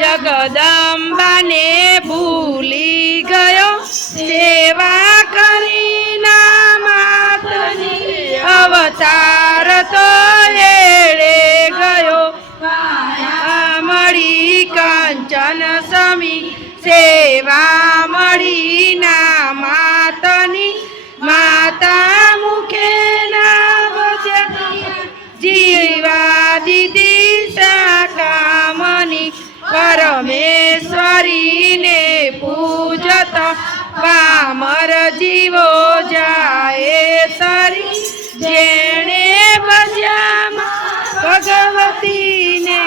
જગદંબાને ભૂલી ગયો સેવા કરીના માતની અવતાર તો એળે ગયો મળી કંચન સમી સેવા મળી ના માતની માતા મુખે ના વચ્ચે જીવા દીદી સાકામની પરમેશ્વરીને પૂજત પામર જીવો જાય તરી જેણે ભજ્યા ભગવતીને